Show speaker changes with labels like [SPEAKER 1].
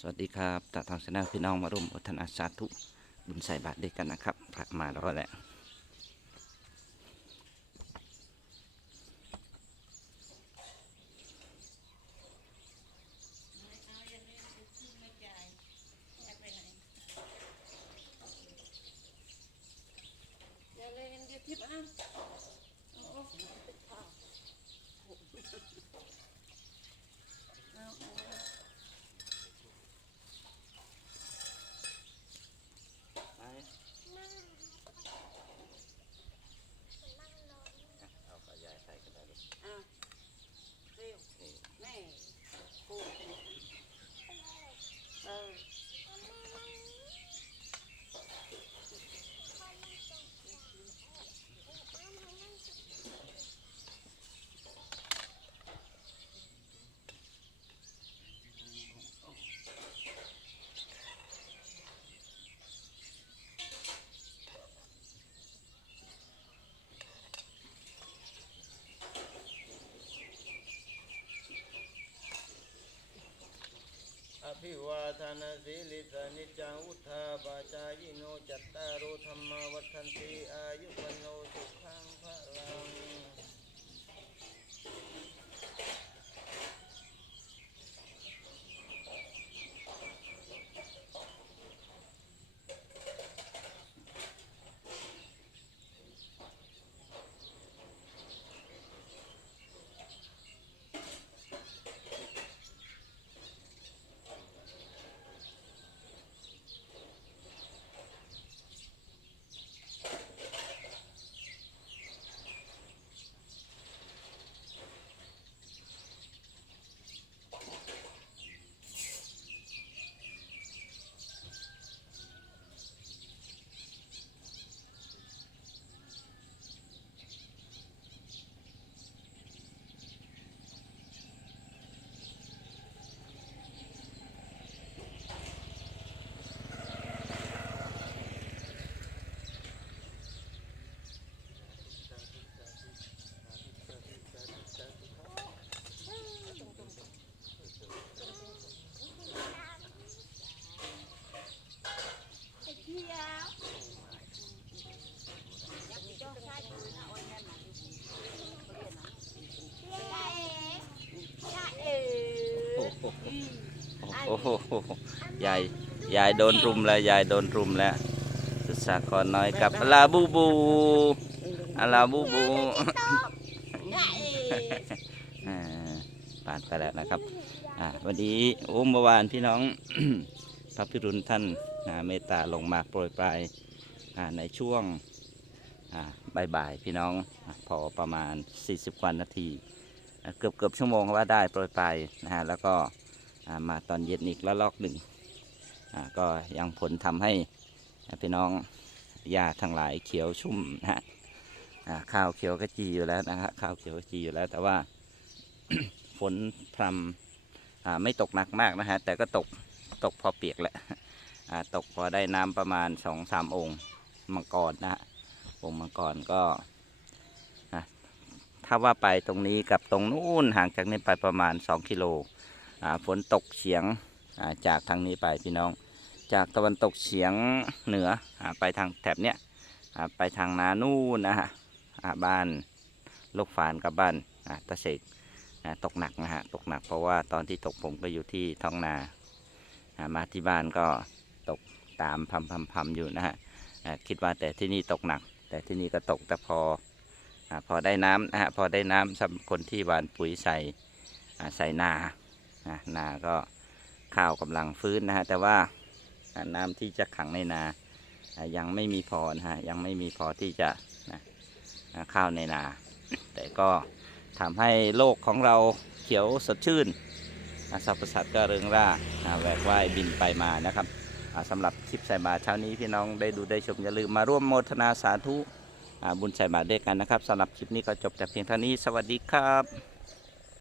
[SPEAKER 1] สวัสดีครับตาทางชนะพี่น้องมาร่วมอุทนาสาธุบุญใส่บาตรด้วยกันนะครับพระมาแล้วแหละ
[SPEAKER 2] เดี๋ยวเลยเดี๋ยวทิพย์อะโอ้โหเอาเอา
[SPEAKER 1] เอาขยายใส่กันได้เลย
[SPEAKER 2] เอาเร็วแม่กูเออ
[SPEAKER 3] อ ภิวาทานาสีลิสานิจังอุทธาปาจายโนจัตตารุธรรมาวัฏันติอายุวันโนสุขังพระลัง
[SPEAKER 1] โอ้โหยายยายโดนรุมแล้วยายโดนรุมแล้วสุสาครน้อยกับลาบูบูอาลาบูบูอ่าผ่านไปแล้วนะครับอ่าวันนี้โอ้เมื่อวานพี่น้องพระพิรุณท่านอ่าเมตตาลงมาโปรยปลายในช่วงบ่ายๆพี่น้องพอประมาณ 40กว่านาที เกือบเกือบชั่วโมงว่าได้โปรยปลายนะฮะแล้วก็ มาตอนเย็นอีกละลอกหนึ่งก็ยังผลทำให้พี่น้องหญ้าทั้งหลายเขียวชุ่มนะฮะข้าวเขียวกระจีอยู่แล้วนะฮะข้าวเขียวกระจีอยู่แล้ว แต่ว่าฝนพรำไม่ตกหนักมากนะฮะแต่ก็ตกตกพอเปียกแหละตกพอได้น้ำประมาณสองสามองค์มังกรนะฮะองค์มังกรก็ถ้าว่าไปตรงนี้กับตรงนู้นห่างจากนี้ไปประมาณสองกิโล ฝนตกเฉียงจากทางนี้ไปพี่น้อง จากตะวันตกเฉียงเหนือไปทางแถบเนี้ยไปทางนานู่นนะฮะบ้านลูกฝานกับบ้านตะเสกตกหนักนะฮะตกหนักเพราะว่าตอนที่ตกผมก็อยู่ที่ท้องนามาที่บ้านก็ตกตามพำพำพำอยู่นะฮะคิดว่าแต่ที่นี่ตกหนัก แต่ที่นี่ก็ตกแต่พอพอได้น้ำนะฮะพอได้น้ำสำหรับคนที่หวานปุ๋ยใส่ใส่นา อ่านาก็ข้าวกำลังฟื้นนะฮะแต่ว่าน้ำที่จะขังในนายังไม่มีพอนะฮะยังไม่มีพอที่จะนะข้าวในนา แต่ก็ทำให้โลกของเราเขียวสดชื่นอ่าสรรพสัตว์ก็เริงร่าแหวกว่ายบินไปมานะครับอ่าสำหรับคลิปใส่บาตรเช้านี้พี่น้องได้ดูได้ชมอย่าลืมมาร่วมโมทนาสาธุบุญใส่บาตรด้วยกันนะครับสำหรับคลิปนี้ก็จบแต่เพียงเท่านี้สวัสดีครับ